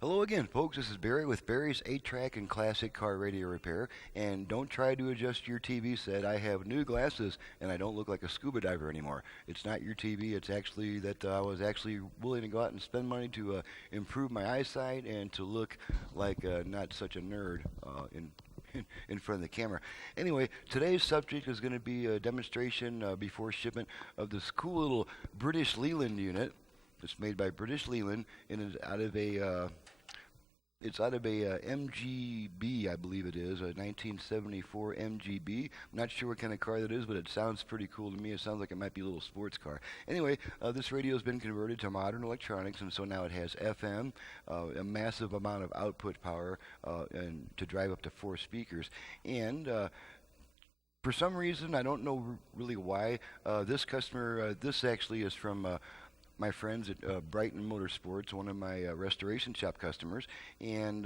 Hello again, folks. This is Barry with Barry's 8-Track and Classic Car Radio Repair. And don't try to adjust your TV set. I have new glasses, and I don't look like a scuba diver anymore. It's not your TV. It's actually that I was actually willing to go out and spend money to improve my eyesight and to look like not such a nerd in front of the camera. Anyway, today's subject is going to be a demonstration before shipment of this cool little British Leyland unit. It's made by British Leyland, and it's out of a MGB, I believe it is, a 1974 MGB. I'm not sure what kind of car that is, but it sounds pretty cool to me. It sounds like it might be a little sports car. Anyway, this radio has been converted to modern electronics, and so now it has FM, a massive amount of output power, and to drive up to 4 speakers. And for some reason, I don't know really why, this customer, this actually is from my friends at Brighton Motorsports, one of my restoration shop customers, and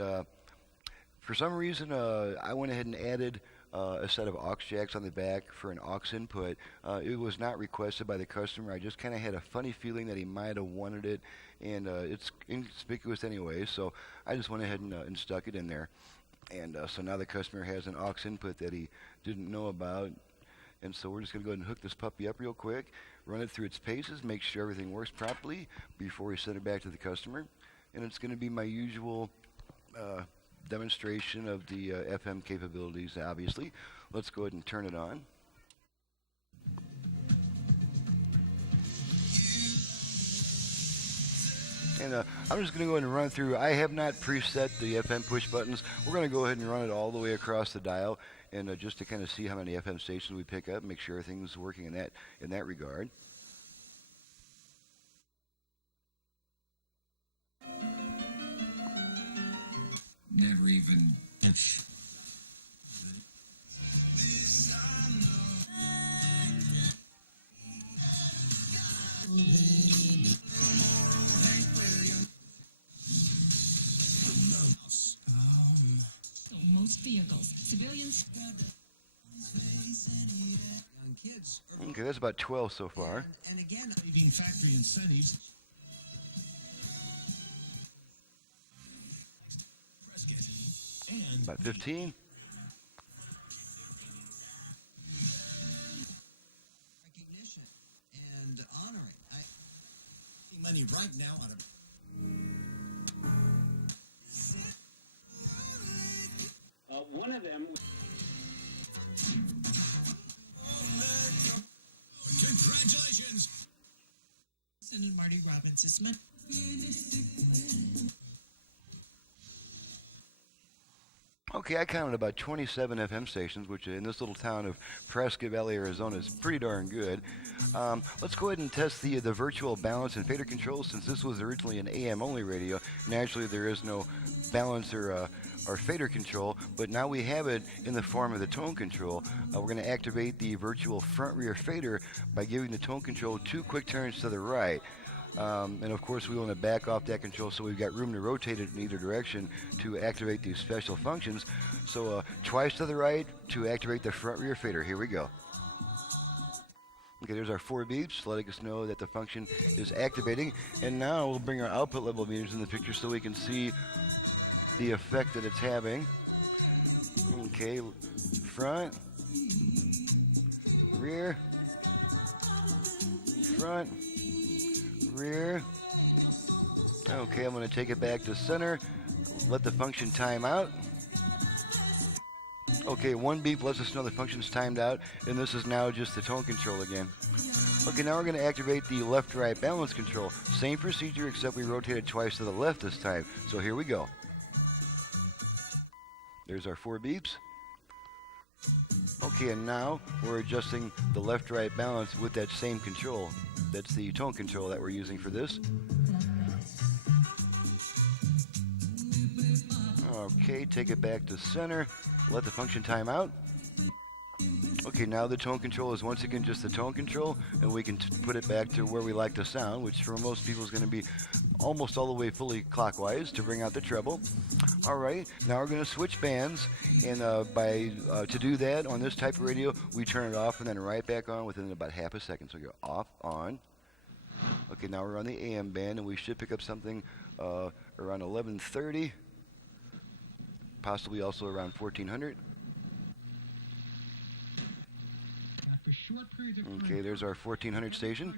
for some reason I went ahead and added a set of aux jacks on the back for an aux input. It was not requested by the customer. I just kind of had a funny feeling that he might have wanted it, and it's inconspicuous anyway, so I just went ahead and stuck it in there. And so now the customer has an aux input that he didn't know about. And so we're just going to go ahead and hook this puppy up real quick, run it through its paces, make sure everything works properly before we send it back to the customer. And it's going to be my usual demonstration of the FM capabilities, obviously. Let's go ahead and turn it on. And I'm just going to go ahead and run through. I have not preset the FM push buttons. We're going to go ahead and run it all the way across the dial, and just to kind of see how many FM stations we pick up, make sure everything's working in that regard. Never even inch. Most vehicles, civilians. Young kids. Okay, that's about 12 so far. And again, leaving factory incentives. About 15. Recognition and honoring. Money right now on a. One of them. Congratulations! And Marty Robbins is meant. Okay, I counted about 27 FM stations, which in this little town of Prescott Valley, Arizona, is pretty darn good. Let's go ahead and test the virtual balance and fader control. Since this was originally an AM-only radio, naturally there is no balance or fader control, but now we have it in the form of the tone control. We're going to activate the virtual front-rear fader by giving the tone control 2 quick turns to the right. And of course we want to back off that control so we've got room to rotate it in either direction to activate these special functions. So twice to the right to activate the front rear fader. Here we go. Okay, there's our 4 beeps letting us know that the function is activating. And now we'll bring our output level meters in the picture so we can see the effect that it's having. Okay, front, rear, front, rear. Okay, I'm going to take it back to center, let the function time out. Okay, 1 beep lets us know the function's timed out, and this is now just the tone control again. Okay, now we're going to activate the left-right balance control. Same procedure, except we rotated twice to the left this time. So here we go. There's our 4 beeps. Okay, and now we're adjusting the left-right balance with that same control. That's the tone control that we're using for this. Okay, take it back to center. Let the function time out. Okay, now the tone control is once again just the tone control, and we can put it back to where we like the sound, which for most people is going to be almost all the way fully clockwise to bring out the treble. All right, now we're going to switch bands, and to do that on this type of radio, we turn it off and then right back on within about half a second. So we go off, on. Okay, now we're on the AM band, and we should pick up something around 1130, possibly also around 1400. Okay, there's our 1400 station.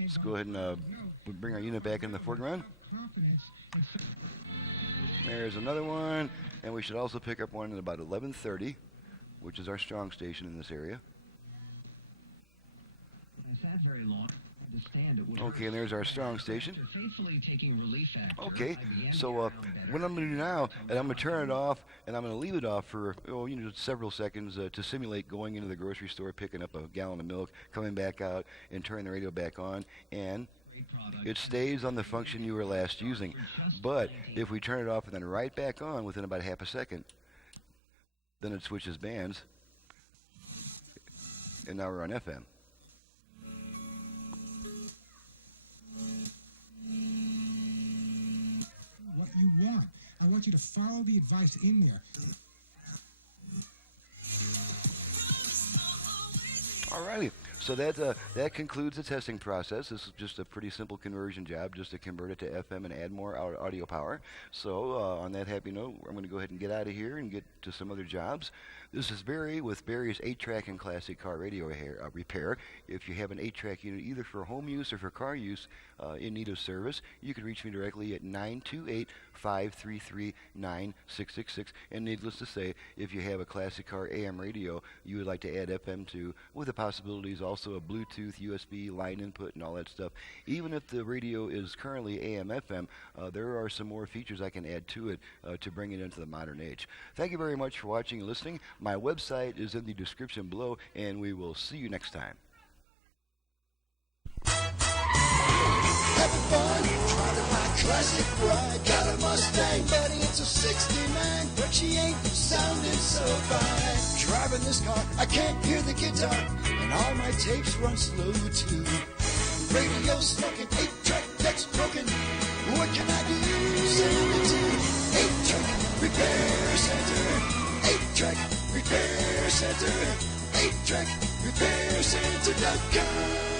Let's go ahead and bring our unit back in the foreground. There's another one, and we should also pick up one at about 1130, which is our strong station in this area. Okay, and there's our strong station. Okay, so what I'm going to do now, and I'm going to turn it off, and I'm going to leave it off for several seconds to simulate going into the grocery store, picking up a gallon of milk, coming back out, and turning the radio back on, and it stays on the function you were last using. But if we turn it off and then right back on within about half a second, then it switches bands, and now we're on FM. What you want. I want you to follow the advice in there. Alrighty, so that concludes the testing process. This is just a pretty simple conversion job, just to convert it to FM and add more audio power. So on that happy note, I'm going to go ahead and get out of here and get to some other jobs. This is Barry with Barry's 8-track and classic car radio repair. If you have an 8-track unit either for home use or for car use in need of service, you can reach me directly at 928-533-9666. And needless to say, if you have a classic car AM radio you would like to add FM to, with the possibilities also of Bluetooth, USB, line input, and all that stuff, even if the radio is currently AM FM, there are some more features I can add to it to bring it into the modern age. Thank you very much for watching and listening. My website is in the description below, and we will see you next time. Having fun, driving my classic ride. Got a Mustang, buddy, it's a 69, but she ain't sounding so fine. Driving this car, I can't hear the guitar, and all my tapes run slow too. Radio smoking, 8-track deck's broken. What can I do? Send it to 8-track repair center. 8-track repair center. 8-track repair center.com.